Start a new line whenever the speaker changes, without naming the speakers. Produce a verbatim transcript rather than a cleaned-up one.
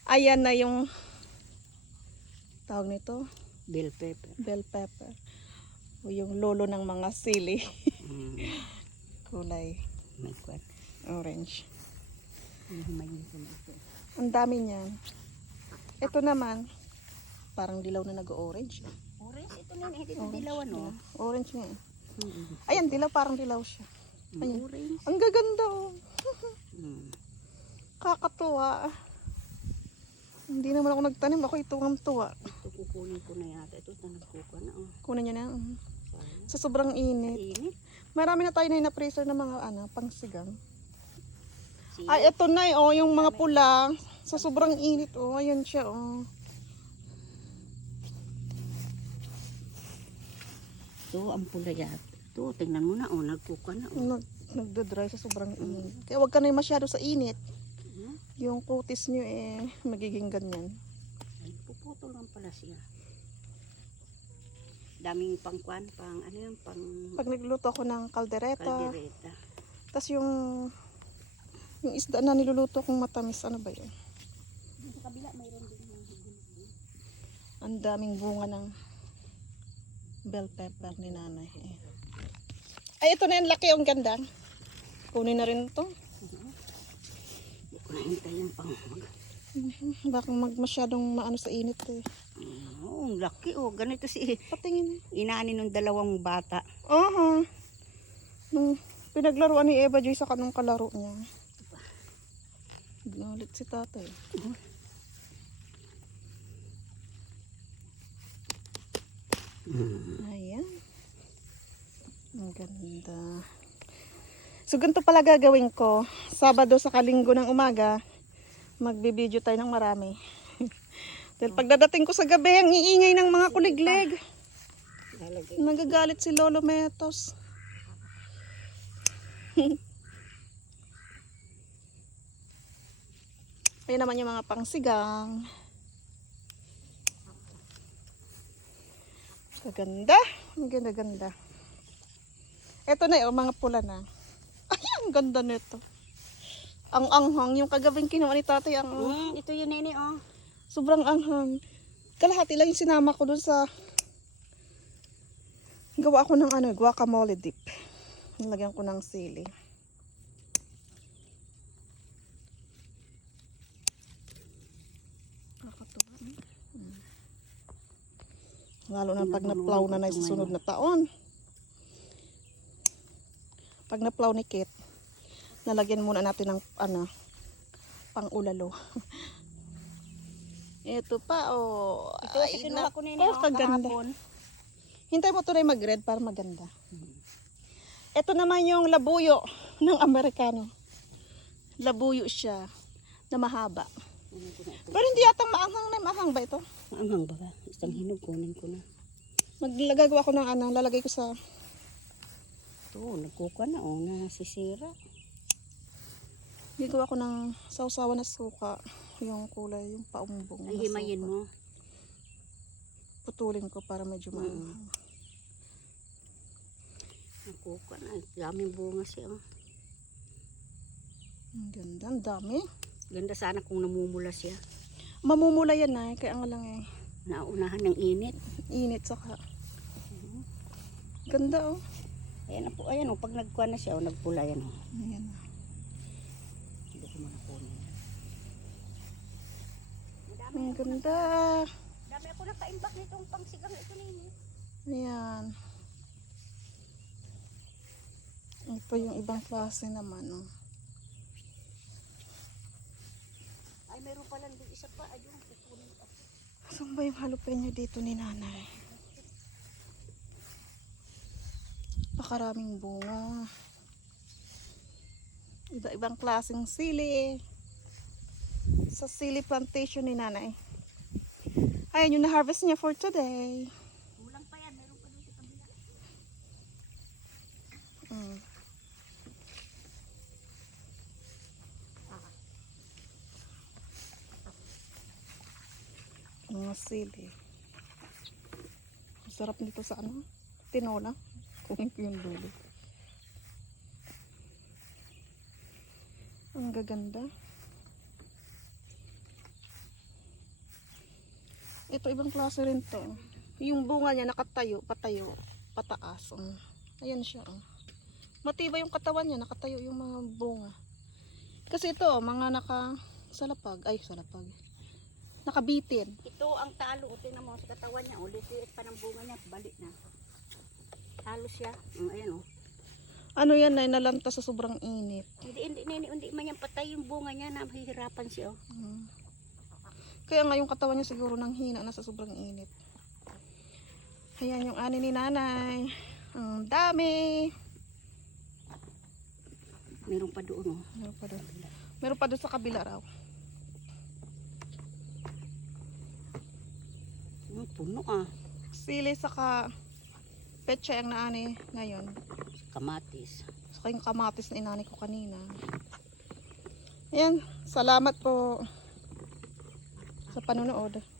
Ayan na yung tawag nito,
Bell pepper.
bell pepper. O yung lolo ng mga sili.
Mm.
Kulay
May kwan.
orange.
Hihimayin ko na ito.
Ang dami niyan. Ito naman, parang dilaw na nag-orange.
Orange, ito na hindi na
Orange,
dilaw ano.
Orange nga eh.
Mm.
Ayan, dilaw, parang dilaw siya. Ayan.
Orange.
Ang gaganda oh.
Mm.
Kakatuwa. Hindi naman ako nagtanim, ako ito ang tuwa.
Ito kukunin ko na yata. Ito na nagkuka na. Oh.
Kunin niya na. mhm.
Sayang.
Sa sobrang init.
Init.
Marami na tayo na ina-freezer ng mga ano, pangsigang.
Sili.
Ay, ito na oh, yung mga pula. Sa sobrang init oh, ayan siya oh.
Ito ang pula yata. Ito, tingnan mo na. Oh, nagkuka na. Oh.
Nag, nagda-dry sa sobrang init. Kaya wag ka na masyado sa init.
Hmm?
Yung kutis nyo eh, magiging ganyan.
Ay, puputol lang pala siya. Daming pangkwan, pang ano yan, pang
Pag nagluto ako ng kaldereta,
kaldereta.
tas yung yung isda na niluluto kong matamis, ano ba yun?
Sa kabila, mayroon din yung
Ang daming bunga ng bell pepper ni nanay. Eh. Ay, ito na yung laki, ang ganda. Kunin na rin ito.
Hindi ko nahintay yung pang
Mhm, baka mag masyadong maano sa init eh.
Oo, oh, laki oh. Ganito si
Patingin.
inani ng dalawang bata.
Aha. Nung pinaglaruan ni Eva Joy sa kanong kalaro niya. Galit si tatay. Ayan. Ang ganda. So ganito pala gagawin ko. Sabado sa Linggo ng umaga, magbibideo tayo ng marami. Dahil pagdadating ko sa gabi, ang iingay ng mga kuliglig.
Lalagay.
Nagagalit si Lolo Metos. Ayan naman yung mga pangsigang. Ang ganda. Ang ganda ganda. Ito na yung mga pula na. Ay, ang ganda nito. Ang anghang. Yung kagabing kinuha ni tatay ang
Mm, ito yun nene oh.
sobrang anghang. Kalahati lang yung sinama ko dun sa gawa ko ng ano, guacamole dip. Nilagyan ko ng sili. Nakakatuwa. Hmm. Lalo na pag na-plow na na sa sunod na taon. Pag na-plow ni Kit, nalagyan muna natin ng ano, pang ulalo. Ito pa oh.
Ito
Ay,
si kinuha ko nene
naku,
oh.
kaganda.
Kahapon.
Hintay mo ito na mag-red para maganda. Ito naman yung labuyo ng Amerikano. Labuyo siya na mahaba.
Kunin ko na ito.
Pero hindi yata maanghang na maanghang ba ito?
Maanghang ba ba? Isang hinog kunin ko na.
Maglagagawa ko ng ano, lalagay ko sa
Ito, nagkuka na oh. Nasisira.
gagawa ko ng sausawa na suka. Yung kulay, yung paumbong na
Ay, himayin
suka.
mo.
Putulin ko para medyo
Mm.
maanghang.
Nagkuka na. Daming bunga siya oh.
Ang ganda, ang dami.
Ganda sana kung namumula siya.
Mamumula yan na, kaya nga lang eh.
Naunahan ng init.
Init saka. Ganda oh.
Ayan na po, ayan oh. Pag nagkuha na siya oh, nagpula yan oh.
Ayan.
Hindi ko muna kunin.
Ang ganda.
Dami ako nakaimbak nitong pangsigang ito nini.
Ayan. Ito yung ibang klase naman. Oh.
Ay, meron pala din isa pa. Ayun, kukunin pa.
Saan ba yung jalapeno dito ni nanay? Pakaraming bunga. Iba-ibang klaseng sili. Sa sili plantation ni nanay. Ayan yung na-harvest niya for today.
Kulang pa yan. Meron pa doon sa kabila.
Mm. Mga sili. Sarap nito sa ano? Tinola. Kunin ko yung dulo. Ang gaganda. Ito ibang klase rin to. Yung bunga niya nakatayo, patayo, pataas. Oh. Ayan siya. Oh. Matibay yung katawan niya, nakatayo yung mga bunga. Kasi ito, oh, mga naka salapag, ay salapag. Nakabitin.
Ito ang talo. O, tingnan mo sa katawan niya. O, litiit pa ng bunga niya. Balik na. Talo siya. Mm, ayan o.
Ano yan ay nalanta sa sobrang init.
Hindi, hindi, hindi, hindi man yan patay yung bunga niya na mahihirapan siya o.
Hmm. Kaya nga yung katawan niya siguro nang hina na sa sobrang init. Ayan yung ani ni nanay. Ang dami.
Meron pa doon o.
Meron pa doon. Meron pa doon sa kabila raw.
Hmm, puno ah.
Sili saka petsa ang naani ngayon.
Kamatis.
Saka yung kamatis na inani ko kanina. Ayan. Salamat po sa panonood.